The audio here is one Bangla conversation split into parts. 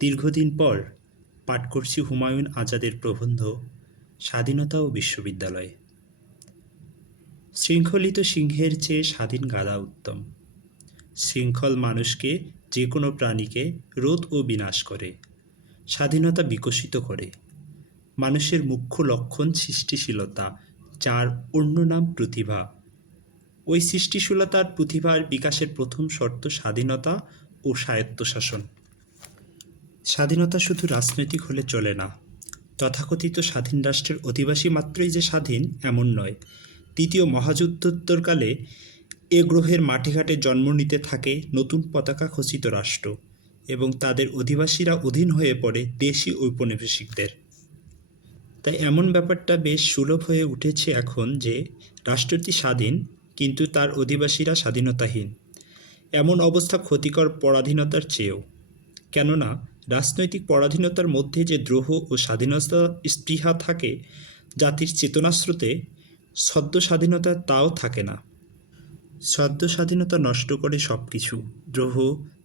দীর্ঘদিন পর পাঠ করছি হুমায়ুন আজাদের প্রবন্ধ স্বাধীনতা ও বিশ্ববিদ্যালয়। শৃঙ্খলিত সিংহের চেয়ে স্বাধীন গাধা উত্তম। শৃঙ্খল মানুষকে, যে কোনো প্রাণীকে রোধ ও বিনাশ করে, স্বাধীনতা বিকশিত করে। মানুষের মুখ্য লক্ষণ সৃষ্টিশীলতা, যার অন্য নাম প্রতিভা। ওই সৃষ্টিশীলতার প্রতিভার বিকাশের প্রথম শর্ত স্বাধীনতা ও স্বায়ত্তশাসন। স্বাধীনতা শুধু রাজনৈতিক হলে চলে না। তথাকথিত স্বাধীন রাষ্ট্রের অধিবাসী মাত্রই যে স্বাধীন এমন নয়। দ্বিতীয় মহাযুদ্ধোত্তরকালে এ গ্রহের মাঠে ঘাটে জন্ম নিতে থাকে নতুন পতাকা খচিত রাষ্ট্র, এবং তাদের অধিবাসীরা অধীন হয়ে পড়ে দেশি ঔপনিবেশিকদের। তাই এমন ব্যাপারটা বেশ সুলভ হয়ে উঠেছে এখন যে রাষ্ট্রটি স্বাধীন, কিন্তু তার অধিবাসীরা স্বাধীনতাহীন। এমন অবস্থা ক্ষতিকর পরাধীনতার চেয়েও। কেননা রাজনৈতিক পরাধীনতার মধ্যে যে দ্রোহ ও স্বাধীনতা স্পৃহা থাকে জাতির চেতনাস্রোতে, সদ্য স্বাধীনতা তাও থাকে না। সদ্য স্বাধীনতা নষ্ট করে সব কিছু: দ্রোহ,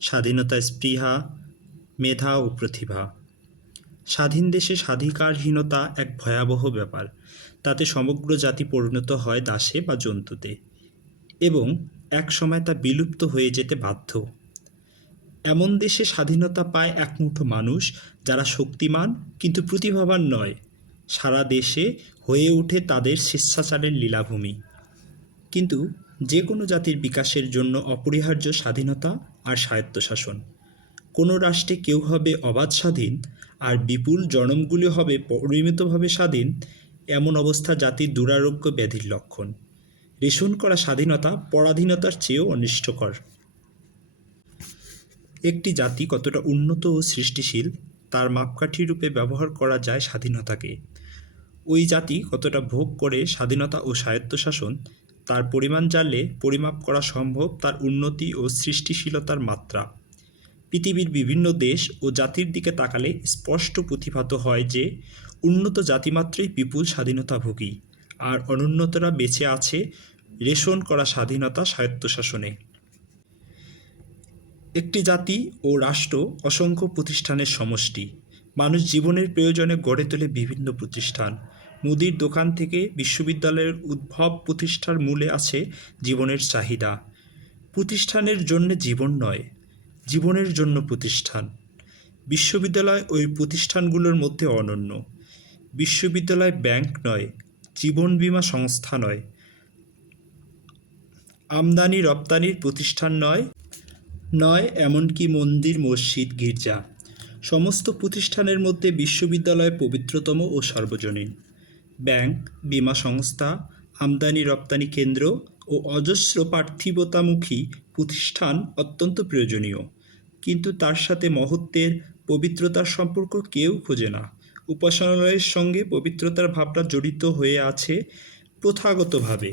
স্বাধীনতা স্পৃহা, মেধা ও প্রতিভা। স্বাধীন দেশে স্বাধিকারহীনতা এক ভয়াবহ ব্যাপার। তাতে সমগ্র জাতি পরিণত হয় দাসে বা জন্তুতে, এবং এক সময় তা বিলুপ্ত হয়ে যেতে বাধ্য। এমন দেশে স্বাধীনতা পায় একমুঠো মানুষ, যারা শক্তিমান কিন্তু প্রতিভাবান নয়। সারা দেশে হয়ে ওঠে তাদের স্বেচ্ছাচারের লীলাভূমি। কিন্তু যে কোনো জাতির বিকাশের জন্য অপরিহার্য স্বাধীনতা আর স্বায়ত্তশাসন। কোনো রাষ্ট্রে কেউ হবে অবাধ স্বাধীন, আর বিপুল জনমগুলি হবে পরিমিতভাবে স্বাধীন। এমন অবস্থা জাতির দুরারোগ্য ব্যাধির লক্ষণ। রেশন করা স্বাধীনতা পরাধীনতার চেয়েও অনিষ্টকর। একটি জাতি কতটা উন্নত ও সৃষ্টিশীল, তার মাপকাঠি রূপে ব্যবহার করা যায় স্বাধীনতাকে। ওই জাতি কতটা ভোগ করে স্বাধীনতা ও স্বায়ত্তশাসন, তার পরিমাণ জানলে পরিমাপ করা সম্ভব তার উন্নতি ও সৃষ্টিশীলতার মাত্রা। পৃথিবীর বিভিন্ন দেশ ও জাতির দিকে তাকালে স্পষ্ট প্রতিভাত হয় যে উন্নত জাতিমাত্রই বিপুল স্বাধীনতাভোগী, আর অনুন্নতরা বেঁচে আছে রেশন করা স্বাধীনতা স্বায়ত্তশাসনে। একটি জাতি ও রাষ্ট্র অসংখ্য প্রতিষ্ঠানের সমষ্টি। মানুষ জীবনের প্রয়োজনে গড়ে তোলে বিভিন্ন প্রতিষ্ঠান। মুদির দোকান থেকে বিশ্ববিদ্যালয়ের উদ্ভব প্রতিষ্ঠার মূলে আছে জীবনের চাহিদা। প্রতিষ্ঠানের জন্য জীবন নয়, জীবনের জন্য প্রতিষ্ঠান। বিশ্ববিদ্যালয় ওই প্রতিষ্ঠানগুলোর মধ্যে অনন্য। বিশ্ববিদ্যালয় ব্যাংক নয়, জীবন বীমা সংস্থা নয়, আমদানি রপ্তানির প্রতিষ্ঠান নয় এমনকি মন্দির, মসজিদ, গির্জা। সমস্ত প্রতিষ্ঠানের মধ্যে বিশ্ববিদ্যালয় পবিত্রতম ও সর্বজনীন। ব্যাংক, বীমা সংস্থা, আমদানি রপ্তানি কেন্দ্র ও অজস্র পার্থিবতামুখী প্রতিষ্ঠান অত্যন্ত প্রয়োজনীয়, কিন্তু তার সাথে মহত্বের, পবিত্রতার সম্পর্ক কেউ খোঁজে না। উপাসনালয়ের সঙ্গে পবিত্রতার ভাবনা জড়িত হয়ে আছে প্রথাগতভাবে,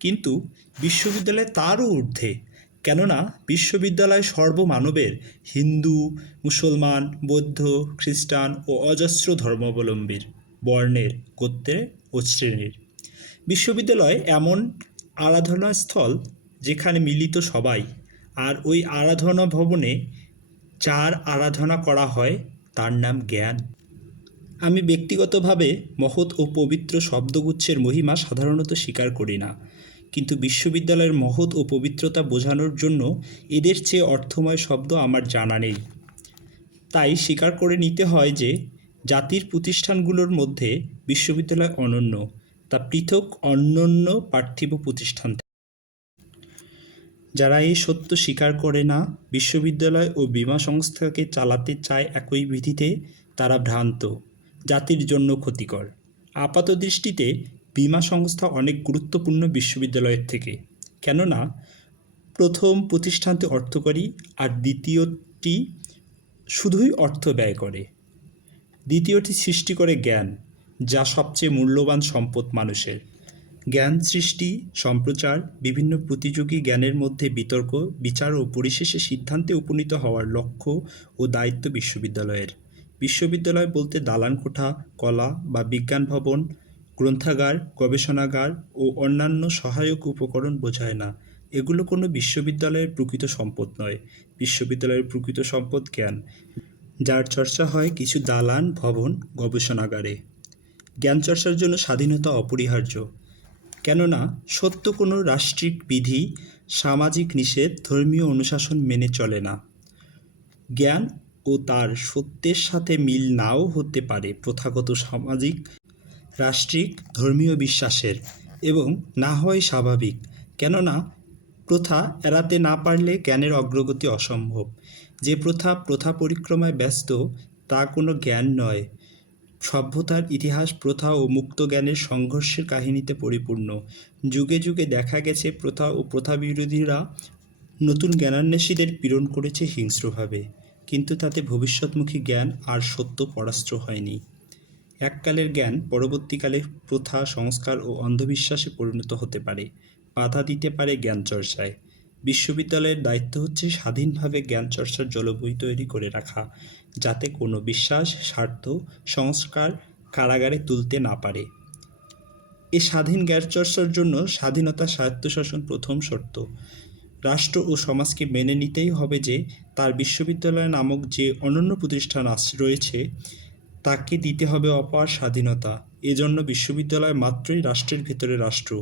কিন্তু বিশ্ববিদ্যালয় তারও ঊর্ধ্বে। কেননা বিশ্ববিদ্যালয় সর্বমানবের, হিন্দু, মুসলমান, বৌদ্ধ, খ্রিস্টান ও অজস্র ধর্মাবলম্বীর, বর্ণের, গোত্রের ও শ্রেণীর। বিশ্ববিদ্যালয় এমন আরাধনাস্থল যেখানে মিলিত সবাই, আর ওই আরাধনা ভবনে যার আরাধনা করা হয় তার নাম জ্ঞান। আমি ব্যক্তিগতভাবে মহৎ ও পবিত্র শব্দগুচ্ছের মহিমা সাধারণত স্বীকার করি না, কিন্তু বিশ্ববিদ্যালয়ের মহৎ ও পবিত্রতা বোঝানোর জন্য এদের চেয়ে অর্থময় শব্দ আমার জানা নেই। তাই স্বীকার করে নিতে হয় যে জাতির প্রতিষ্ঠানগুলোর মধ্যে বিশ্ববিদ্যালয় অনন্য, তা পৃথক অনন্য পার্থিব প্রতিষ্ঠান থেকে। যারা এই সত্য স্বীকার করে না, বিশ্ববিদ্যালয় ও বীমা সংস্থাকে চালাতে চায় একই বিধিতে, তারা ভ্রান্ত, জাতির জন্য ক্ষতিকর। আপাত দৃষ্টিতে বীমা সংস্থা অনেক গুরুত্বপূর্ণ বিশ্ববিদ্যালয়ের থেকে। কেননা প্রথম প্রতিষ্ঠানটি অর্থকরী, আর দ্বিতীয়টি শুধুই অর্থ ব্যয় করে। দ্বিতীয়টি সৃষ্টি করে জ্ঞান, যা সবচেয়ে মূল্যবান সম্পদ মানুষের। জ্ঞান সৃষ্টি, সম্প্রচার, বিভিন্ন প্রতিযোগী জ্ঞানের মধ্যে বিতর্ক, বিচার ও পরিশেষে সিদ্ধান্তে উপনীত হওয়ার লক্ষ্য ও দায়িত্ব বিশ্ববিদ্যালয়ের। বিশ্ববিদ্যালয় বলতে দালান কোঠা, কলা বা বিজ্ঞান ভবন, গ্রন্থাগার, গবেষণাগার ও অন্যান্য সহায়ক উপকরণ বোঝায় না। এগুলো কোনো বিশ্ববিদ্যালয়ের প্রকৃত সম্পদ নয়। বিশ্ববিদ্যালয়ের প্রকৃত সম্পদ জ্ঞান। যার চর্চা হয় কিছু দালান ভবন গবেষণাগারে। জ্ঞান চর্চার জন্য স্বাধীনতা অপরিহার্য, কেননা সত্য কোনো রাষ্ট্রিক বিধি, সামাজিক নিষেধ, ধর্মীয় অনুশাসন মেনে চলে না। জ্ঞান ও তার সত্যের সাথে মিল নাও হতে পারে প্রথাগত সামাজিক, রাষ্ট্রিক, ধর্মীয় বিশ্বাসের, এবং না হয় স্বাভাবিক, কেননা প্রথা এড়াতে না পারলে জ্ঞানের অগ্রগতি অসম্ভব। যে প্রথা পরিক্রমায় ব্যস্ত, তা কোনো জ্ঞান নয়। সভ্যতার ইতিহাস প্রথা ও মুক্ত জ্ঞানের সংঘর্ষের কাহিনীতে পরিপূর্ণ। যুগে যুগে দেখা গেছে প্রথা ও প্রথা বিরোধীরা নতুন জ্ঞানান্বেষীদের পীড়ন করেছে হিংস্রভাবে, কিন্তু তাতে ভবিষ্যৎমুখী জ্ঞান আর সত্য পরাস্ত হয়নি। এককালের জ্ঞান পরবর্তীকালে প্রথা, সংস্কার ও অন্ধবিশ্বাসে পরিণত হতে পারে, বাধা দিতে পারে জ্ঞান চর্চায়। বিশ্ববিদ্যালয়ের দায়িত্ব হচ্ছে স্বাধীনভাবে জ্ঞান চর্চার জলবায়ু তৈরি করে রাখা, যাতে কোনো বিশ্বাস, স্বার্থ, সংস্কার কারাগারে তুলতে না পারে। এই স্বাধীন জ্ঞান চর্চার জন্য স্বাধীনতা, স্বায়ত্তশাসন প্রথম শর্ত। রাষ্ট্র ও সমাজকে মেনে নিতেই হবে যে তার বিশ্ববিদ্যালয় নামক যে অনন্য প্রতিষ্ঠান রয়েছে, তাকে দিতে হবে অপার স্বাধীনতা। এজন্য বিশ্ববিদ্যালয় মাত্রই রাষ্ট্রের ভেতরে রাষ্ট্র,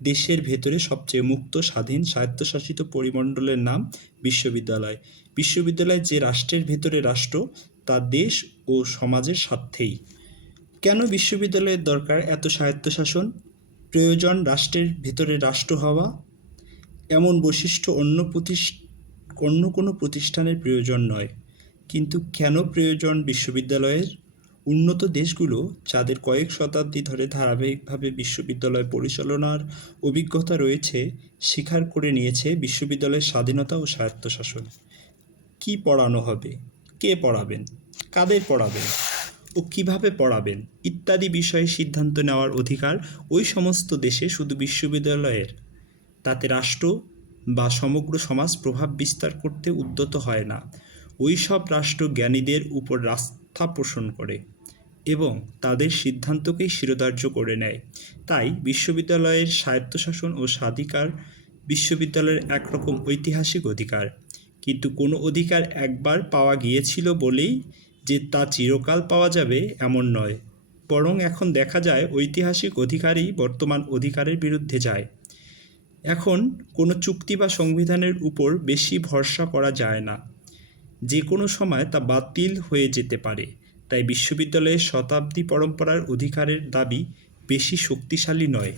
দেশের ভেতরে সবচেয়ে মুক্ত, স্বাধীন, স্বায়ত্তশাসিত পরিমণ্ডলের নাম বিশ্ববিদ্যালয়। বিশ্ববিদ্যালয় যে রাষ্ট্রের ভেতরে রাষ্ট্র, তা দেশ ও সমাজের স্বার্থেই। কেন বিশ্ববিদ্যালয়ের দরকার এত স্বায়ত্তশাসন? প্রয়োজন রাষ্ট্রের ভেতরে রাষ্ট্র হওয়া। এমন বৈশিষ্ট্য অন্য কোনো প্রতিষ্ঠানের প্রয়োজন নয়। কিন্তু কেন প্রয়োজন বিশ্ববিদ্যালয়ের? উন্নত দেশগুলো, যাদের কয়েক শতাব্দী ধরে ধারাবাহিকভাবে বিশ্ববিদ্যালয় পরিচালনার অভিজ্ঞতা রয়েছে, স্বীকার করে নিয়েছে বিশ্ববিদ্যালয়ের স্বাধীনতা ও স্বায়ত্তশাসন। কী পড়ানো হবে, কে পড়াবেন, কাদের পড়াবেন ও কিভাবে পড়াবেন ইত্যাদি বিষয়ে সিদ্ধান্ত নেওয়ার অধিকার ওই সমস্ত দেশে শুধু বিশ্ববিদ্যালয়ের। তাতে রাষ্ট্র বা সমগ্র সমাজ প্রভাব বিস্তার করতে উদ্যত হয় না। ওই সব রাষ্ট্র জ্ঞানীদের উপর আস্থা পোষণ করে এবং তাদের সিদ্ধান্তকেই শিরোধার্য করে নেয়। তাই বিশ্ববিদ্যালয়ের স্বায়ত্তশাসন ও স্বাধিকার বিশ্ববিদ্যালয়ের একরকম ঐতিহাসিক অধিকার। কিন্তু কোনো অধিকার একবার পাওয়া গিয়েছিল বলেই যে তা চিরকাল পাওয়া যাবে এমন নয়, বরং এখন দেখা যায় ঐতিহাসিক অধিকারই বর্তমান অধিকারের বিরুদ্ধে যায়। এখন কোনো চুক্তি বা সংবিধানের উপর বেশি ভরসা করা যায় না, যে কোনো সময় তা বাতিল হয়ে যেতে পারে। তাই বিশ্ববিদ্যালয়ের শতাব্দী পরম্পরার অধিকারের দাবি বেশি শক্তিশালী নয়।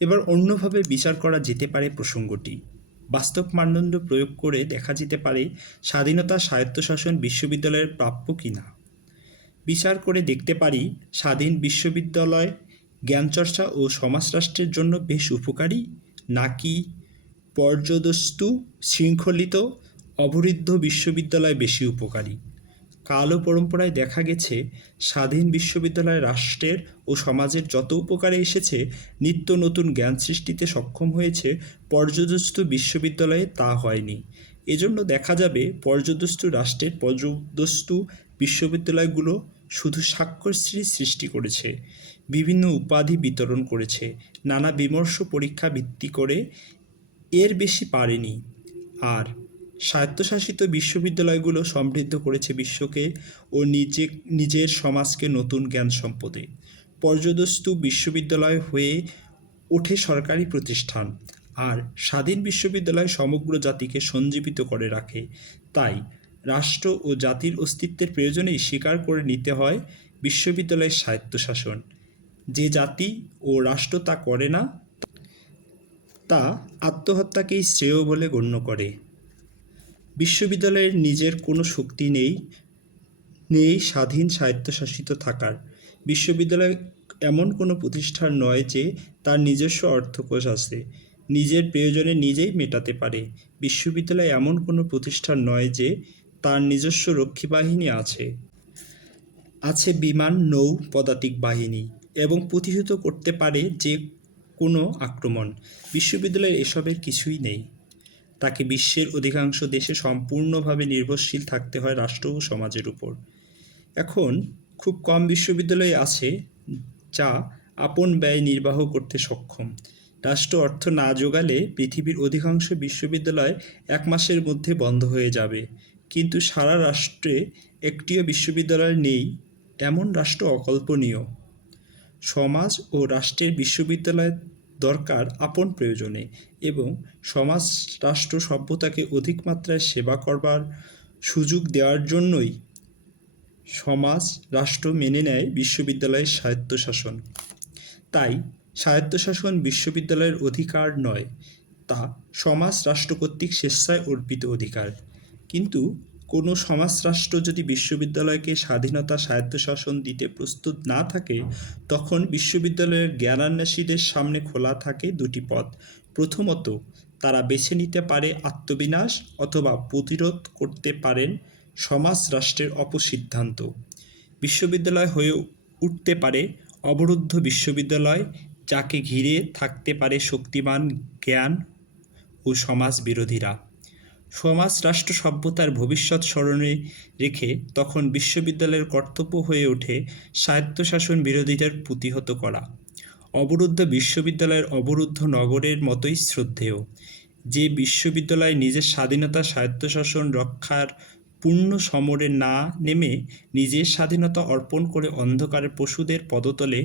এবার অন্যভাবে বিচার করা যেতে পারে প্রসঙ্গটি। বাস্তব মানদণ্ড প্রয়োগ করে দেখা যেতে পারে স্বাধীনতা, স্বায়ত্তশাসন বিশ্ববিদ্যালয়ের প্রাপ্য কিনা। বিচার করে দেখতে পারি স্বাধীন বিশ্ববিদ্যালয় জ্ঞানচর্চা ও সমাজরাষ্ট্রের জন্য বেশ উপকারী, নাকি পর্যদস্তু, শৃঙ্খলিত, অবরুদ্ধ বিশ্ববিদ্যালয় বেশি উপকারী। কাল ও পরম্পরায় দেখা গেছে স্বাধীন বিশ্ববিদ্যালয় রাষ্ট্রের ও সমাজের যত উপকারে এসেছে, নিত্য নতুন জ্ঞান সৃষ্টিতে সক্ষম হয়েছে, পর্যদস্তু বিশ্ববিদ্যালয়ে তা হয়নি। এজন্য দেখা যাবে পর্যদস্তু রাষ্ট্রের পর্যদস্তু বিশ্ববিদ্যালয়গুলো শুধু সাক্ষ্যশ্রী সৃষ্টি করেছে, বিভিন্ন উপাধি বিতরণ করেছে, নানা বিমর্ষ পরীক্ষা ভিত্তি করে, এর বেশি পারেনি। আর স্বায়ত্তশাসিত বিশ্ববিদ্যালয়গুলো সমৃদ্ধ করেছে বিশ্বকে ও নিজের সমাজকে নতুন জ্ঞান সম্পদে। পর্যদস্তু বিশ্ববিদ্যালয় হয়ে ওঠে সরকারি প্রতিষ্ঠান, আর স্বাধীন বিশ্ববিদ্যালয় সমগ্র জাতিকে সঞ্জীবিত করে রাখে। তাই রাষ্ট্র ও জাতির অস্তিত্বের প্রয়োজনেই স্বীকার করে নিতে হয় বিশ্ববিদ্যালয়ের স্বায়ত্তশাসন। যে জাতি ও রাষ্ট্র তা করে না, তা আত্মহত্যাকেই শ্রেয় বলে গণ্য করে। বিশ্ববিদ্যালয়ের নিজের কোনো শক্তি নেই স্বাধীন স্বায়ত্তশাসিত থাকার। বিশ্ববিদ্যালয় এমন কোনো প্রতিষ্ঠান নয় যে তার নিজস্ব অর্থকোষ আছে, নিজের প্রয়োজনে নিজেই মেটাতে পারে। বিশ্ববিদ্যালয় এমন কোনো প্রতিষ্ঠান নয় যে তার নিজস্ব রক্ষী বাহিনী আছে বিমান, নৌ, পদাতিক বাহিনী, এবং প্রতিহত করতে পারে যে কোনো আক্রমণ। বিশ্ববিদ্যালয়ের এসবের কিছুই নেই। তাকে বিশ্বের অধিকাংশ দেশে সম্পূর্ণভাবে নির্ভরশীল থাকতে হয় রাষ্ট্র ও সমাজের উপর। এখন খুব কম বিশ্ববিদ্যালয় আছে যা আপন ব্যয় নির্বাহ করতে সক্ষম। রাষ্ট্র অর্থ না জোগালে পৃথিবীর অধিকাংশ বিশ্ববিদ্যালয় 1 মাসের মধ্যে বন্ধ হয়ে যাবে। কিন্তু সারা রাষ্ট্রে একটিও বিশ্ববিদ্যালয় নেই এমন রাষ্ট্র অকল্পনীয়। সমাজ ও রাষ্ট্রের বিশ্ববিদ্যালয় দরকার আপন প্রয়োজনে, এবং সমাজ রাষ্ট্র সভ্যতাকে অধিক মাত্রায় সেবা করবার সুযোগ দেওয়ার জন্যই সমাজ রাষ্ট্র মেনে নেয় বিশ্ববিদ্যালয়ের স্বায়ত্তশাসন। তাই স্বায়ত্তশাসন বিশ্ববিদ্যালয়ের অধিকার নয়, তা সমাজ রাষ্ট্র কর্তৃক স্বেচ্ছায় অর্পিত অধিকার। কিন্তু কোনো সমাজ রাষ্ট্র যদি বিশ্ববিদ্যালয়কে স্বাধীনতা স্বায়ত্তশাসন দিতে প্রস্তুত না থাকে, তখন বিশ্ববিদ্যালয়ের জ্ঞানান্বেষীদের সামনে খোলা থাকে দুটি পথ। প্রথমত, তারা বেছে নিতে পারে আত্মবিনাশ, অথবা প্রতিরোধ করতে পারেন সমাজ রাষ্ট্রের অপসিদ্ধান্ত। বিশ্ববিদ্যালয় হয়ে উঠতে পারে অবরুদ্ধ বিশ্ববিদ্যালয়, যাকে ঘিরে থাকতে পারে শক্তিমান জ্ঞান ও সমাজ বিরোধীরা। সমাজ রাষ্ট্র সভ্যতার ভবিষ্যৎ স্মরণে রেখে তখন বিশ্ববিদ্যালয়ের কর্তব্য হয়ে ওঠে স্বায়ত্তশাসন বিরোধীদের প্রতিহত করা। অবরুদ্ধ বিশ্ববিদ্যালয়ের অবরুদ্ধ নগরের মতোই শ্রদ্ধেয়। যে বিশ্ববিদ্যালয় নিজের স্বাধীনতা স্বায়ত্তশাসন রক্ষার পূর্ণ সমরে না নেমে নিজের স্বাধীনতা অর্পণ করে অন্ধকারের পশুদের পদতলে,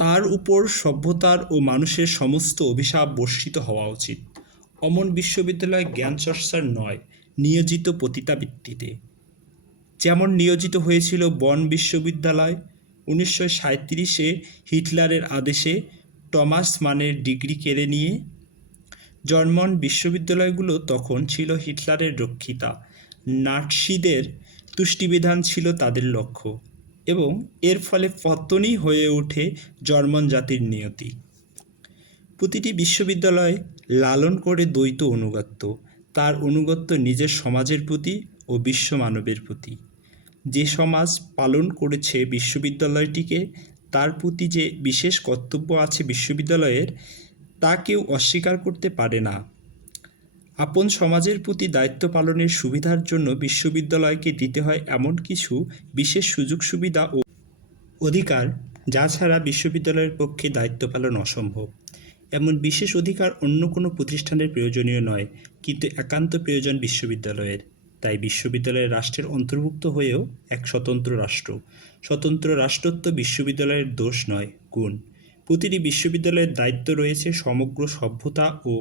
তার উপর সভ্যতার ও মানুষের সমস্ত অভিশাপ বর্ষিত হওয়া উচিত। অমন বিশ্ববিদ্যালয় জ্ঞান চর্চার নয়, নিয়োজিত পতিতাবৃত্তিতে। যেমন নিয়োজিত হয়েছিল বন বিশ্ববিদ্যালয় 1937-এ হিটলারের আদেশে টমাস মানের ডিগ্রি কেড়ে নিয়ে। জার্মান বিশ্ববিদ্যালয়গুলো তখন ছিল হিটলারের রক্ষিতা। নাৎসিদের তুষ্টিবিধান ছিল তাদের লক্ষ্য, এবং এর ফলে পতনই হয়ে ওঠে জার্মান জাতির নিয়তি। প্রতিটি বিশ্ববিদ্যালয় লালন করে দ্বৈত অনুগত্য, তার অনুগত্য নিজের সমাজের প্রতি ও বিশ্ব মানবের প্রতি। যে সমাজ পালন করেছে বিশ্ববিদ্যালয়টিকে, তার প্রতি যে বিশেষ কর্তব্য আছে বিশ্ববিদ্যালয়ের, তা কেউ অস্বীকার করতে পারে না। আপন সমাজের প্রতি দায়িত্ব পালনের সুবিধার জন্য বিশ্ববিদ্যালয়কে দিতে হয় এমন কিছু বিশেষ সুযোগ সুবিধা ও অধিকার, যা ছাড়া বিশ্ববিদ্যালয়ের পক্ষে দায়িত্ব পালন অসম্ভব। এমন বিশেষ অধিকার অন্য কোনো প্রতিষ্ঠানের প্রয়োজনীয় নয়, কিন্তু একান্ত প্রয়োজন বিশ্ববিদ্যালয়ের। তাই বিশ্ববিদ্যালয় রাষ্ট্রের অন্তর্ভুক্ত হয়েও এক স্বতন্ত্র রাষ্ট্র। স্বতন্ত্র রাষ্ট্রত্ব বিশ্ববিদ্যালয়ের দোষ নয়, গুণ। প্রতিটি বিশ্ববিদ্যালয়ের দায়িত্ব রয়েছে সমগ্র সভ্যতা ও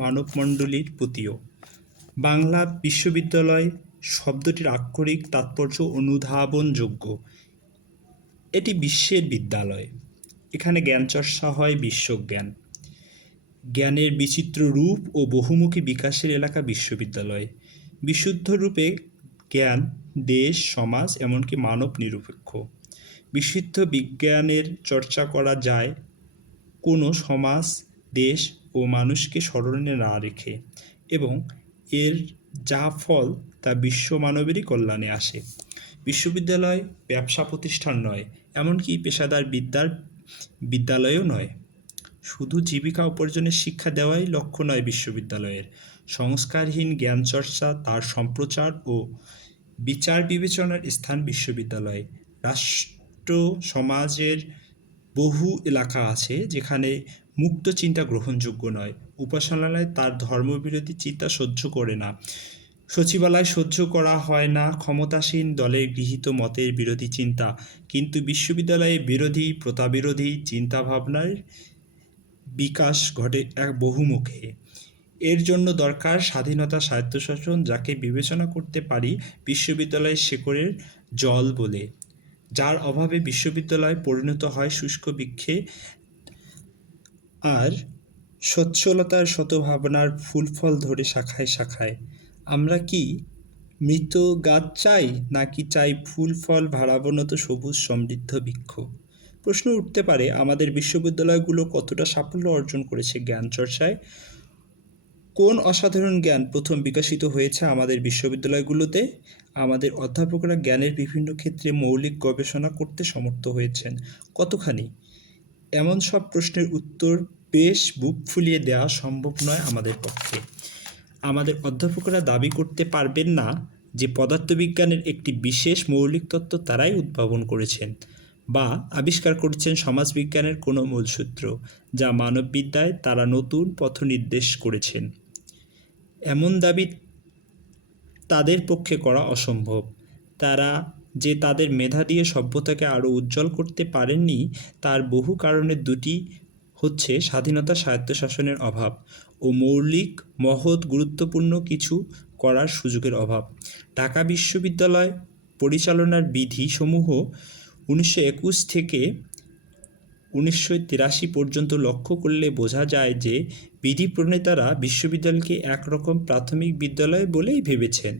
মানবমণ্ডলীর প্রতিও। বাংলা বিশ্ববিদ্যালয় শব্দটির আক্ষরিক তাৎপর্য অনুধাবনযোগ্য। এটি বিশ্বের বিদ্যালয়। এখানে জ্ঞান চর্চা হয় বিশ্বজ্ঞান। জ্ঞানের বিচিত্র রূপ ও বহুমুখী বিকাশের এলাকা বিশ্ববিদ্যালয়। বিশুদ্ধ রূপে জ্ঞান দেশ, সমাজ, এমনকি মানব নিরপেক্ষ। বিশুদ্ধ বিজ্ঞানের চর্চা করা যায় কোনো সমাজ, দেশ ও মানুষকে স্মরণে না রেখে, এবং এর যা ফল তা বিশ্ব মানবেরই কল্যাণে আসে। বিশ্ববিদ্যালয় ব্যবসা প্রতিষ্ঠান নয়, এমনকি পেশাদার বিদ্যালয়ও নয়। শুধু জীবিকা উপার্জনের শিক্ষা দেওয়াই লক্ষ্য নয় বিশ্ববিদ্যালয়ের। সংস্কারহীন জ্ঞান চর্চা, তার সম্প্রচার ও বিচার বিবেচনার স্থান বিশ্ববিদ্যালয়। রাষ্ট্র সমাজের বহু এলাকা আছে যেখানে মুক্ত চিন্তা গ্রহণযোগ্য নয়। উপাসনালয় তার ধর্মবিরোধী চিন্তা সহ্য করে না, সচিবালয় সহ্য করা হয় না ক্ষমতাসীন দলের গৃহীত মতের বিরোধী চিন্তা, কিন্তু বিশ্ববিদ্যালয়ে বিরোধী প্রতাবিরোধী চিন্তাভাবনার বিকাশ ঘটে এক বহুমুখে। এর জন্য দরকার স্বাধীনতা স্বায়ত্তশাসন, যাকে বিবেচনা করতে পারি বিশ্ববিদ্যালয়ের শেকড়ের জল বলে, যার অভাবে বিশ্ববিদ্যালয় পরিণত হয় শুষ্ক বৃক্ষে, আর সচ্ছলতার শতভাবনার ফুল ফল ধরে শাখায় শাখায়। আমরা কি মৃত গাছ চাই, নাকি চাই ফুল ফল ভারাবনত সবুজ সমৃদ্ধ বৃক্ষ? প্রশ্ন উঠতে পারে, আমাদের বিশ্ববিদ্যালয়গুলো কতটা সাফল্য অর্জন করেছে জ্ঞান চর্চায়? কোন অসাধারণ জ্ঞান প্রথম বিকশিত হয়েছে আমাদের বিশ্ববিদ্যালয়গুলোতে? আমাদের অধ্যাপকরা জ্ঞানের বিভিন্ন ক্ষেত্রে মৌলিক গবেষণা করতে সমর্থ হয়েছেন কতখানি? এমন সব প্রশ্নের উত্তর বেশ বুক ফুলিয়ে দেওয়া সম্ভব নয় আমাদের পক্ষে। আমাদের অধ্যাপকরা দাবি করতে পারবেন না যে পদার্থবিজ্ঞানের একটি বিশেষ মৌলিক তত্ত্ব তারাই উদ্ভাবন করেছেন বা আবিষ্কার করেছেন সমাজবিজ্ঞানের কোনো মূলসূত্র, যা মানববিদ্যায় তারা নতুন পথ নির্দেশ করেছেন। এমন দাবি তাদের পক্ষে করা অসম্ভব। তারা যে তাদের মেধা দিয়ে সভ্যতাকে আরও উজ্জ্বল করতে পারেননি, তার বহু কারণের দুটি হচ্ছে স্বাধীনতা, স্বায়ত্তশাসনের অভাব ও মৌলিক মহৎ গুরুত্বপূর্ণ কিছু করার সুযোগের অভাব। ঢাকা বিশ্ববিদ্যালয় পরিচালনার বিধি সমূহ 1921 থেকে 1983 পর্যন্ত লক্ষ্য করলে বোঝা যায় যে বিধি প্রণেতারা বিশ্ববিদ্যালয়কে একরকম প্রাথমিক বিদ্যালয় বলেই ভেবেছেন।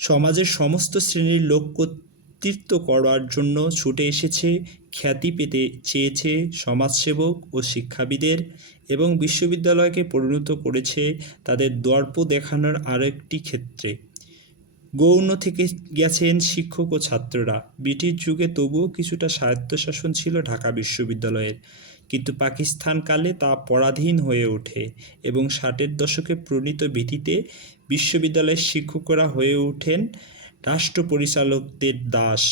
সমাজের সমস্ত শ্রেণীর লোক কর্তৃত্ব করার জন্য ছুটে এসেছে, খ্যাতি পেতে চেয়েছে সমাজসেবক ও শিক্ষাবিদের, এবং বিশ্ববিদ্যালয়কে পরিণত করেছে তাদের দর্প দেখানোর আরেকটি ক্ষেত্রে। গৌণ থেকে গেছেন শিক্ষক ও ছাত্ররা। ব্রিটিশ যুগে তবুও কিছুটা স্বায়ত্তশাসন ছিল ঢাকা বিশ্ববিদ্যালয়ের, কিন্তু পাকিস্তানকালে তা পরাধীন হয়ে ওঠে এবং 60-এর দশকে প্রণীত বিধিতে বিশ্ববিদ্যালয়ের শিক্ষকরা হয়ে ওঠেন রাষ্ট্র পরিচালকদের দাস।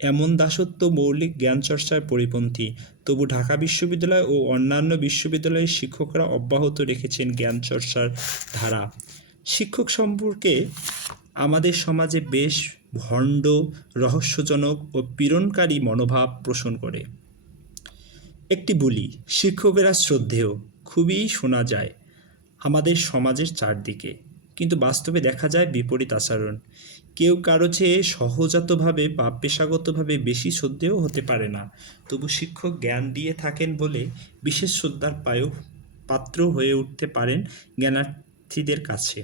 এমন দাসত্ব মৌলিক জ্ঞানচর্চার পরিপন্থী। তবু ঢাকা বিশ্ববিদ্যালয় ও অন্যান্য বিশ্ববিদ্যালয়ের শিক্ষকরা অব্যাহত রেখেছেন জ্ঞানচর্চার ধারা। শিক্ষক সম্পর্কে আমাদের সমাজে বেশ ভণ্ড, রহস্যজনক ও পীড়নকারী মনোভাব পোষণ করে। একটি বলি, শিক্ষকেরা শ্রদ্ধেয় খুবই শোনা যায় আমাদের সমাজের চারদিকে, কিন্তু বাস্তবে দেখা যায় বিপরীত আচরণ। কেউ কারো চেয়ে সহজাতভাবে বা পেশাগতভাবে বেশি শ্রদ্ধেয় হতে পারে না, তবু শিক্ষক জ্ঞান দিয়ে থাকেন বলে বিশেষ শ্রদ্ধার পাত্র হয়ে উঠতে পারেন জ্ঞানার্থীদের কাছে।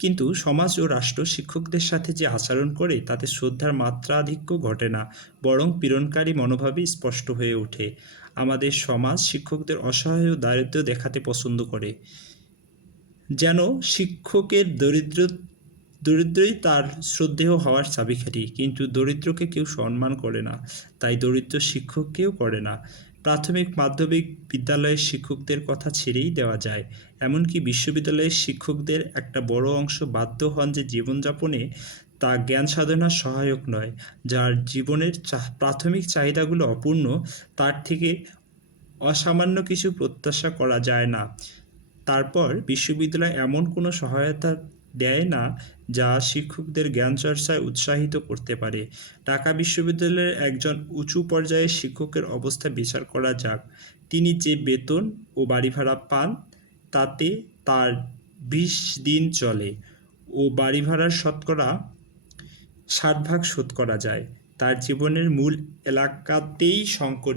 কিন্তু সমাজ ও রাষ্ট্র শিক্ষকদের সাথে যে আচরণ করে তাতে শ্রদ্ধার মাত্রাধিক্য ঘটে না, বরং পীড়নকারী মনোভাবই স্পষ্ট হয়ে ওঠে। আমাদের সমাজ শিক্ষকদের অসহায় ও দারিদ্র্য দেখাতে পছন্দ করে, যেন শিক্ষকের দরিদ্রই তার শ্রদ্ধেয় হওয়ার চাবিকাঠি। কিন্তু দরিদ্রকে কেউ সম্মান করে না, তাই দরিদ্র শিক্ষককেও করে না। প্রাথমিক মাধ্যমিক বিদ্যালয়ের শিক্ষকদের কথা ছেড়েই দেওয়া যায়, এমনকি বিশ্ববিদ্যালয়ের শিক্ষকদের একটা বড় অংশ বাধ্য হন যে জীবনযাপনে তা জ্ঞান সাধনার সহায়ক নয়। যার জীবনের প্রাথমিক চাহিদাগুলো অপূর্ণ, তার থেকে অসামান্য কিছু প্রত্যাশা করা যায় না। তারপর বিশ্ববিদ্যালয় এমন কোনো সহায়তা দেয় না যা শিক্ষকদের জ্ঞানচর্চায় উৎসাহিত করতে পারে। ঢাকা বিশ্ববিদ্যালয়ের একজন উঁচু পর্যায়ের শিক্ষকের অবস্থা বিচার করা যাক। তিনি যে বেতন ও বাড়ি ভাড়া পান তাতে তার 20 দিন চলে ও বাড়ি ভাড়ার শতকরা 60 ভাগ শোধ করা যায়। তার জীবনের মূল এলাকাতেই সংকট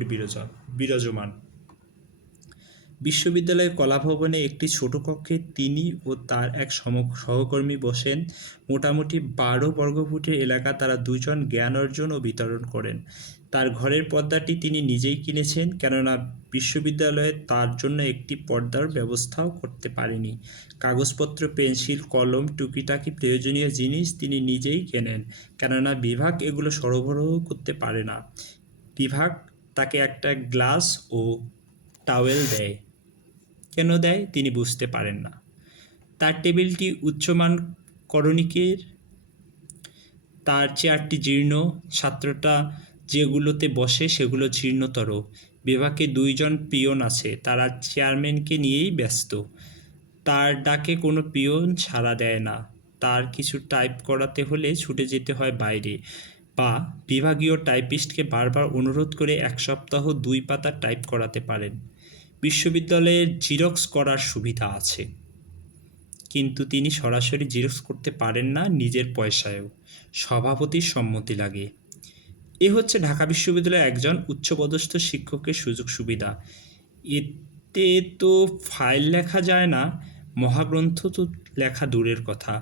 বিরাজমান। বিশ্ববিদ্যালয়ের কলাভবনে একটি ছোট কক্ষে তিনি ও তার এক সহকর্মী বসেন। মোটামুটি 12 বর্গফুটের এলাকা তারা দুজন জ্ঞান অর্জন ও বিতরণ করেন। তার ঘরের পর্দাটি তিনি নিজেই কিনেছেন, কেননা বিশ্ববিদ্যালয়ে তার জন্য একটি পর্দার ব্যবস্থাও করতে পারেনি। কাগজপত্র, পেন্সিল, কলম, টুকিটাকি প্রয়োজনীয় জিনিস তিনি নিজেই কেনেন, কেননা বিভাগ এগুলো সরবরাহ করতে পারে না। বিভাগ তাকে একটা গ্লাস ও টাওয়েল দেয়। কেন দেয় তিনি বুঝতে পারেন না। তার টেবিলটি উচ্চমান করণিকের, তার চেয়ারটি জীর্ণ, ছাত্রটা যেগুলোতে বসে সেগুলো জীর্ণতর। বিভাগে 2 জন পিয়ন আছে, তারা চেয়ারম্যানকে নিয়েই ব্যস্ত। তার ডাকে কোনো পিয়ন সাড়া দেয় না। তার কিছু টাইপ করাতে হলে ছুটে যেতে হয় বাইরে, বা বিভাগীয় টাইপিস্টকে বারবার অনুরোধ করে 1 সপ্তাহ 2 পাতা টাইপ করাতে পারেন। বিশ্ববিদ্যালয়ের জিরক্স করার সুবিধা আছে, কিন্তু তিনি সরাসরি জিরক্স করতে পারেন না নিজের পয়সায়ও। সভাপতির সম্মতি লাগে। এ হচ্ছে ঢাকা বিশ্ববিদ্যালয়ের একজন উচ্চপদস্থ শিক্ষকের সুযোগ সুবিধা। এতে তো ফাইল লেখা যায় না, মহাগ্রন্থ তো লেখা দূরের কথা।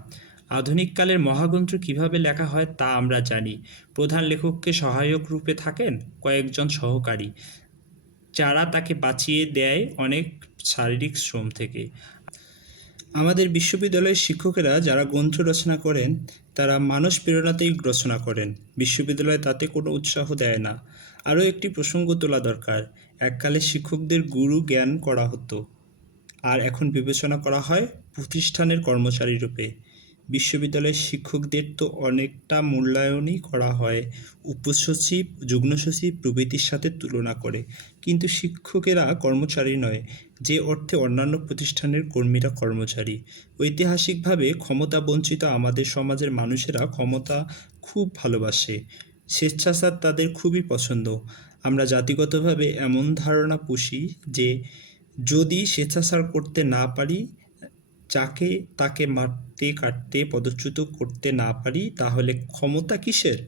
আধুনিককালের মহাগ্রন্থ কিভাবে লেখা হয় তা আমরা জানি। প্রধান লেখককে সহায়ক রূপে থাকেন কয়েকজন সহকারী, যারা তাকে বাঁচিয়ে দেয় অনেক শারীরিক শ্রম থেকে। আমাদের বিশ্ববিদ্যালয়ের শিক্ষকেরা যারা গ্রন্থ রচনা করেন তারা মানস প্রেরণাতেই রচনা করেন, বিশ্ববিদ্যালয় তাতে কোনো উৎসাহ দেয় না। আরও একটি প্রসঙ্গ তোলা দরকার। এককালে শিক্ষকদের গুরু জ্ঞান করা হতো, আর এখন বিবেচনা করা হয় প্রতিষ্ঠানের কর্মচারী রূপে। বিশ্ববিদ্যালয়ের শিক্ষকদের তো অনেকটা মূল্যায়নই করা হয় উপসচিব, যুগ্ম সচিব প্রভৃতির সাথে তুলনা করে, কিন্তু শিক্ষকেরা কর্মচারী নয়, যে অর্থে অন্যান্য প্রতিষ্ঠানের কর্মীরা কর্মচারী। ঐতিহাসিকভাবে ক্ষমতাবঞ্চিত আমাদের সমাজের মানুষেরা ক্ষমতা খুব ভালোবাসে, স্বেচ্ছাচার তাদের খুবই পছন্দ। আমরা জাতিগতভাবে এমন ধারণা পুষি যে যদি স্বেচ্ছাচার করতে না পারি, যাকে তাকে মারতে কাটতে পদচ্যুত করতে না পারি, তাহলে ক্ষমতা কিসের?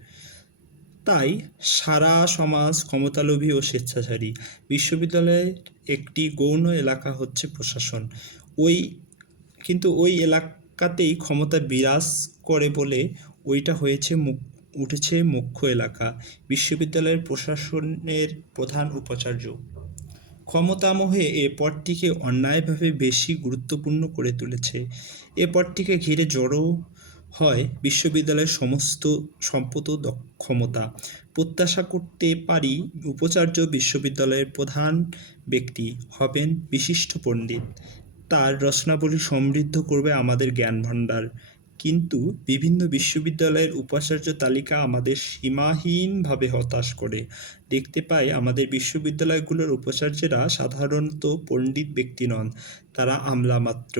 তাই সারা সমাজ ক্ষমতালোভী ও স্বেচ্ছাচারী। বিশ্ববিদ্যালয়ের একটি গৌণ এলাকা হচ্ছে প্রশাসন। ওই কিন্তু ওই এলাকাতেই ক্ষমতা বিরাজ করে বলে ওইটা উঠেছে মুখ্য এলাকা। বিশ্ববিদ্যালয়ের প্রশাসনের প্রধান উপাচার্য ক্ষমতামোহে এ পদটিকে অন্যায়ভাবে বেশি গুরুত্বপূর্ণ করে তুলেছে। এ পদটিকে ঘিরে জড়ো হয় বিশ্ববিদ্যালয়ের সমস্ত সম্পদ ও ক্ষমতা। প্রত্যাশা করতে পারি উপাচার্য বিশ্ববিদ্যালয়ের প্রধান ব্যক্তি হবেন বিশিষ্ট পণ্ডিত। তার রচনাবলী সমৃদ্ধ করবে আমাদের জ্ঞানভাণ্ডার। কিন্তু বিভিন্ন বিশ্ববিদ্যালয়ের উপাচার্য তালিকা আমাদের সীমাহীনভাবে হতাশ করে। দেখতে পাই আমাদের বিশ্ববিদ্যালয়গুলোর উপাচার্যেরা সাধারণত পণ্ডিত ব্যক্তি নন, তারা আমলা মাত্র।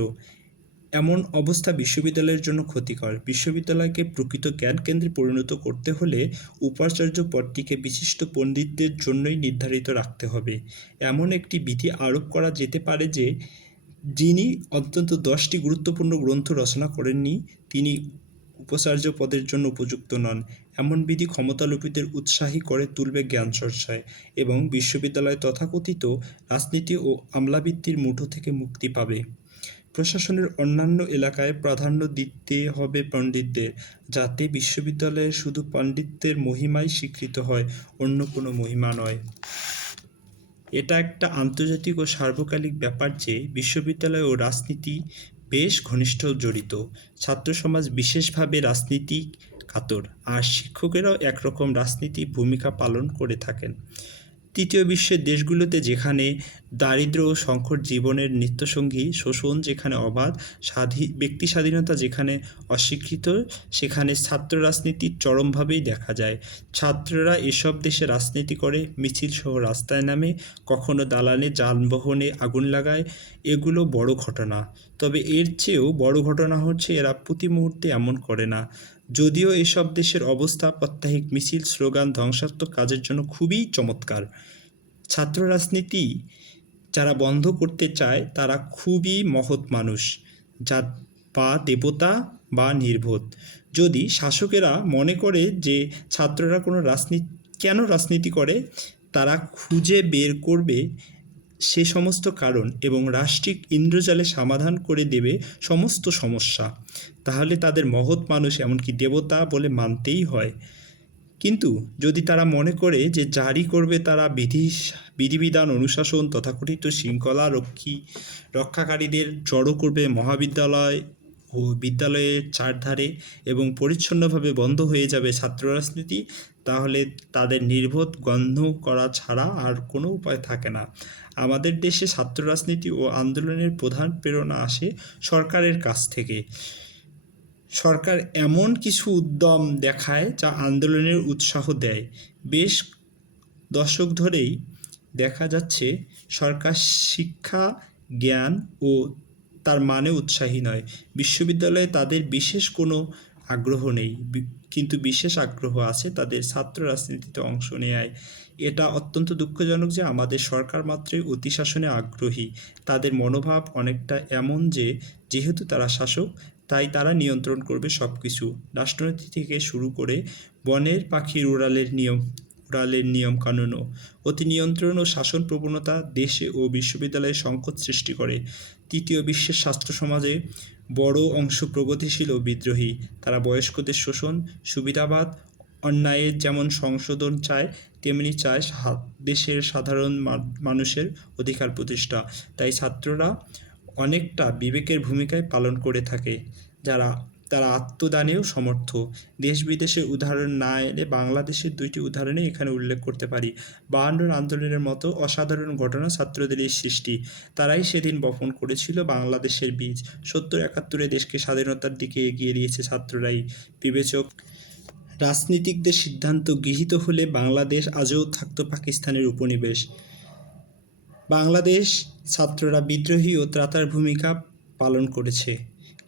এমন অবস্থা বিশ্ববিদ্যালয়ের জন্য ক্ষতিকর। বিশ্ববিদ্যালয়কে প্রকৃত জ্ঞান কেন্দ্রে পরিণত করতে হলে উপাচার্য পদটিকে বিশিষ্ট পণ্ডিতদের জন্যই নির্ধারিত রাখতে হবে। এমন একটি বিধি আরোপ করা যেতে পারে যে যিনি অন্তত 10টি গুরুত্বপূর্ণ গ্রন্থ রচনা করেননি, তিনি উপাচার্য পদের জন্য উপযুক্ত নন। এমন বিধি ক্ষমতালোভীদের উৎসাহী করে তুলবে জ্ঞান চর্চায় এবং বিশ্ববিদ্যালয় তথাকথিত রাজনীতি ও আমলাবৃত্তির মুঠো থেকে মুক্তি পাবে। প্রশাসনের অন্যান্য এলাকায় প্রাধান্য দিতে হবে পণ্ডিতদের, যাতে বিশ্ববিদ্যালয়ে শুধু পাণ্ডিত্যের মহিমাই স্বীকৃত হয়, অন্য কোনো মহিমা নয়। এটা একটা আন্তর্জাতিক ও সার্বকালিক ব্যাপার যে বিশ্ববিদ্যালয় ও রাজনীতি বেশ ঘনিষ্ঠ জড়িত। ছাত্র সমাজ বিশেষভাবে রাজনীতি কাতর, আর শিক্ষকেরাও একরকম রাজনীতি ভূমিকা পালন করে থাকেন। তৃতীয় বিশ্বের দেশগুলোতে যেখানে দারিদ্র্য ও সংকট জীবনের নিত্যসঙ্গী, শোষণ যেখানে অবাধ, ব্যক্তি স্বাধীনতা যেখানে অস্বীকৃত, সেখানে ছাত্র রাজনীতি চরমভাবেই দেখা যায়। ছাত্ররা এসব দেশে রাজনীতি করে, মিছিল সহ রাস্তায় নামে, কখনো দালানে যানবাহনে আগুন লাগায়। এগুলো বড় ঘটনা, তবে এর চেয়েও বড় ঘটনা হচ্ছে এরা প্রতি মুহূর্তে এমন করে না। যদিও এসব দেশের অবস্থা প্রাত্যহিক মিছিল, স্লোগান, ধ্বংসাত্মক কাজের জন্য খুবই চমৎকার। ছাত্র রাজনীতি যারা বন্ধ করতে চায় তারা খুবই মহৎ মানুষ, যা বা দেবতা বা নির্বোধ। যদি শাসকেরা মনে করে যে ছাত্ররা কেন রাজনীতি করে, তারা খুঁজে বের করবে সে সমস্ত কারণ এবং রাষ্ট্রিক ইন্দ্রজালে সমাধান করে দেবে সমস্ত সমস্যা। তাহলে তাদের মহৎ মানুষ, এমনকি দেবতা বলে মানতেই হয়। কিন্তু যদি তারা মনে করে যে জারি করবে তারা বিধিবিধান, অনুশাসন, তথাকথিত শৃঙ্খলা রক্ষাকারীদের জড়ো করবে মহাবিদ্যালয় ও বিদ্যালয়ের চারধারে এবং পরিচ্ছন্নভাবে বন্ধ হয়ে যাবে ছাত্র রাজনীতি, তাহলে তাদের নির্বোধ গণ্য করা ছাড়া আর কোনো উপায় থাকে না। আমাদের দেশে ছাত্র রাজনীতি ও আন্দোলনের প্রধান প্রেরণা আসে সরকারের কাছ থেকে। সরকার এমন কিছু উদ্যম দেখায় যা আন্দোলনের উৎসাহ দেয়। বেশ দশক ধরেই দেখা যাচ্ছে সরকার শিক্ষা, জ্ঞান ও তার মানে উৎসাহী নয়। বিশ্ববিদ্যালয়ে তাদের বিশেষ কোনো আগ্রহ নেই, কিন্তু বিশেষ আগ্রহ আছে তাদের ছাত্র রাজনীতিতে অংশ নেয়। এটা অত্যন্ত দুঃখজনক যে আমাদের সরকার মাত্রই অতি শাসনে আগ্রহী। তাদের মনোভাব অনেকটা এমন যে যেহেতু তারা শাসক, তাই তারা নিয়ন্ত্রণ করবে সব কিছু, রাষ্ট্রনীতি থেকে শুরু করে বনের পাখির উড়ালের নিয়মকানুনও। অতি নিয়ন্ত্রণ ও শাসন প্রবণতা দেশে ও বিশ্ববিদ্যালয়ে সংকট সৃষ্টি করে। তৃতীয় বিশ্বের ছাত্র সমাজে বড় অংশ প্রগতিশীল ও বিদ্রোহী। তারা বয়স্কদের শোষণ, সুবিধাবাদ, অন্যায়ের যেমন সংশোধন চায়, তেমনি চায় দেশের সাধারণ মানুষের অধিকার প্রতিষ্ঠা। তাই ছাত্ররা অনেকটা বিবেকের ভূমিকায় পালন করে থাকে। যারা তারা আত্মদানেও সমর্থ। দেশ বিদেশের উদাহরণ না এলে বাংলাদেশের 2টি উদাহরণই এখানে উল্লেখ করতে পারি। 52 আন্দোলনের মতো অসাধারণ ঘটনা ছাত্রদেরই সৃষ্টি। তারাই সেদিন বপন করেছিল বাংলাদেশের বীজ। 70-71 দেশকে স্বাধীনতার দিকে এগিয়ে দিয়েছে ছাত্ররাই। বিবেচক রাজনীতিকদের সিদ্ধান্ত গৃহীত হলে বাংলাদেশ আজও থাকত পাকিস্তানের উপনিবেশ। বাংলাদেশ ছাত্ররা বিদ্রোহী ও ত্রাতার ভূমিকা পালন করেছে,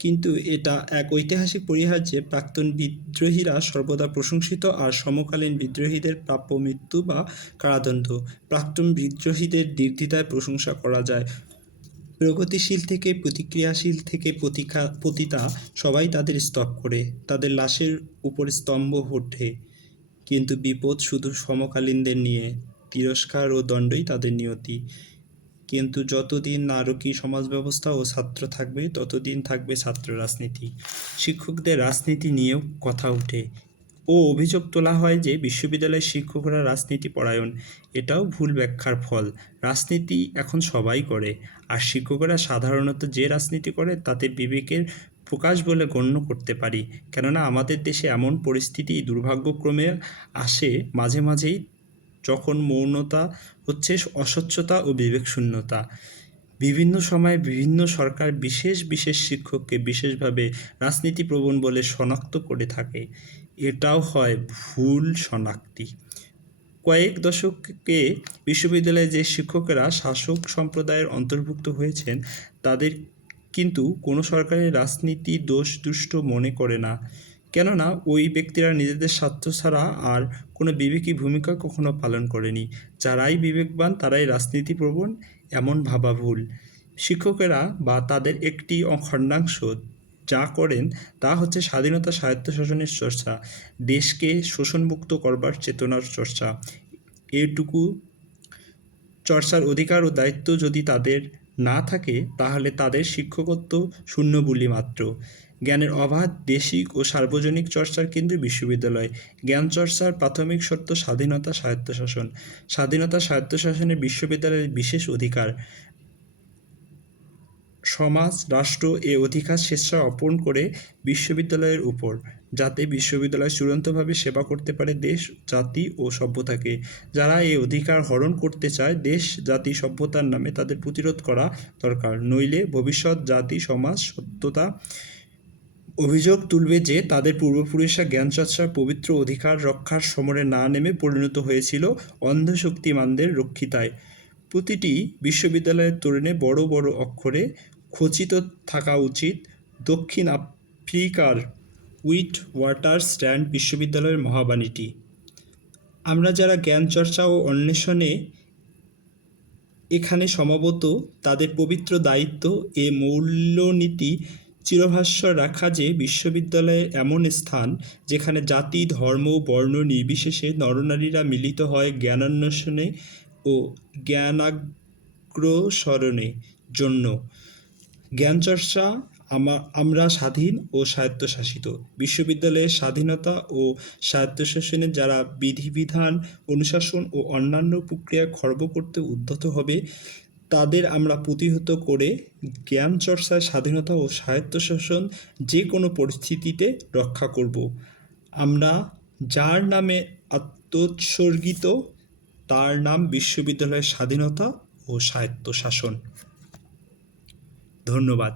কিন্তু এটা এক ঐতিহাসিক পরিহাস যে প্রাক্তন বিদ্রোহীরা সর্বদা প্রশংসিত আর সমকালীন বিদ্রোহীদের প্রাপ্য মৃত্যু বা কারাদণ্ড। প্রাক্তন বিদ্রোহীদের নির্দ্বিধায় প্রশংসা করা যায়। প্রগতিশীল থেকে প্রতিক্রিয়াশীল থেকে পতিতা সবাই তাদের স্তব করে, তাদের লাশের উপর স্তম্ভ ওঠে। কিন্তু বিপদ শুধু সমকালীনদের নিয়ে, তিরস্কার ও দণ্ডই তাদের নিয়তি। কিন্তু যতদিন নারকী সমাজ ব্যবস্থা ও ছাত্র থাকবে ততদিন থাকবে ছাত্র রাজনীতি। শিক্ষকদের রাজনীতি নিয়েও কথা ওঠে ও অভিযোগ তোলা হয় যে বিশ্ববিদ্যালয়ের শিক্ষকরা রাজনীতি পরায়ণ। এটাও ভুল ব্যাখ্যার ফল। রাজনীতি এখন সবাই করে, আর শিক্ষকরা সাধারণত যে রাজনীতি করে তাতে বিবেকের প্রকাশ বলে গণ্য করতে পারি। কেননা আমাদের দেশে এমন পরিস্থিতি দুর্ভাগ্যক্রমে আসে মাঝে মাঝেই, যখন মৌনতা হচ্ছে অস্বচ্ছতা ও বিবেকশূন্যতা। বিভিন্ন সময়ে বিভিন্ন সরকার বিশেষ বিশেষ শিক্ষককে বিশেষভাবে রাজনীতিপ্রবণ বলে শনাক্ত করে থাকে। এটাও হয় ভুল শনাক্তি। কয়েক দশকে বিশ্ববিদ্যালয়ে যে শিক্ষকেরা শাসক সম্প্রদায়ের অন্তর্ভুক্ত হয়েছেন তাদের কিন্তু কোনো সরকারের রাজনীতি দুষ্ট মনে করে না, কেননা ওই ব্যক্তিরা নিজেদের স্বার্থ ছাড়া আর কোনো বিবেকী ভূমিকা কখনো পালন করেনি। যারাই বিবেকবান তারাই রাজনীতিপ্রবণ, এমন ভাবা ভুল। শিক্ষকেরা বা তাদের একটি খণ্ডাংশ যা করেন তা হচ্ছে স্বাধীনতা স্বায়ত্তশাসনের চর্চা, দেশকে শোষণমুক্ত করবার চেতনার চর্চা। এটুকু চর্চার অধিকার ও দায়িত্ব যদি তাদের না থাকে তাহলে তাদের শিক্ষকত্ব শূন্য বুলি মাত্র। জ্ঞানের অবাধ দেশিক ও সার্বজনীন চর্চার কেন্দ্রে বিশ্ববিদ্যালয়। জ্ঞান চর্চার প্রাথমিক শর্ত স্বাধীনতা স্বায়ত্তশাসন। স্বাধীনতা স্বায়ত্তশাসনের বিশ্ববিদ্যালয়ের বিশেষ অধিকার। সমাজ রাষ্ট্র এ অধিকার স্বেচ্ছা অর্পণ করে বিশ্ববিদ্যালয়ের উপর, যাতে বিশ্ববিদ্যালয় চূড়ান্তভাবে সেবা করতে পারে দেশ, জাতি ও সভ্যতাকে। যারা এই অধিকার হরণ করতে চায় দেশ, জাতি, সভ্যতার নামে তাদের প্রতিরোধ করা দরকার, নইলে ভবিষ্যৎ জাতি সমাজ সত্যতা অভিযোগ তুলবে যে তাদের পূর্বপুরুষরা জ্ঞানচর্চার পবিত্র অধিকার রক্ষার সমরে না নেমে পরিণত হয়েছিল অন্ধশক্তিমানদের রক্ষিতায়। প্রতিটি বিশ্ববিদ্যালয়ের তোরণে বড় বড় অক্ষরে খচিত থাকা উচিত দক্ষিণ আফ্রিকার উইট ওয়াটার স্ট্যান্ড বিশ্ববিদ্যালয়ের মহাবাণীটি। আমরা যারা জ্ঞান চর্চা ও অন্বেষণে এখানে সমবেত তাদের পবিত্র দায়িত্ব এ মূল্যনীতি চিরভাস্বর রাখা যে বিশ্ববিদ্যালয়ে এমন স্থান যেখানে জাতি ধর্ম বর্ণ নির্বিশেষে নরনারীরা মিলিত হয় জ্ঞানান্বেষণে ও জ্ঞানাগ্রসরণের জন্য। জ্ঞানচর্চা আমরা স্বাধীন ও স্বায়ত্তশাসিত। বিশ্ববিদ্যালয়ের স্বাধীনতা ও স্বায়ত্তশাসনে যারা বিধিবিধান অনুশাসন ও অন্যান্য প্রক্রিয়া খর্ব করতে উদ্যত হবে তাদের আমরা প্রতিহত করে জ্ঞানচর্চায় স্বাধীনতা ও স্বায়ত্তশাসন যে কোনো পরিস্থিতিতে রক্ষা করব। আমরা যার নামে আত্মোৎসর্গিত তার নাম বিশ্ববিদ্যালয়ের স্বাধীনতা ও স্বায়ত্তশাসন। ধন্যবাদ।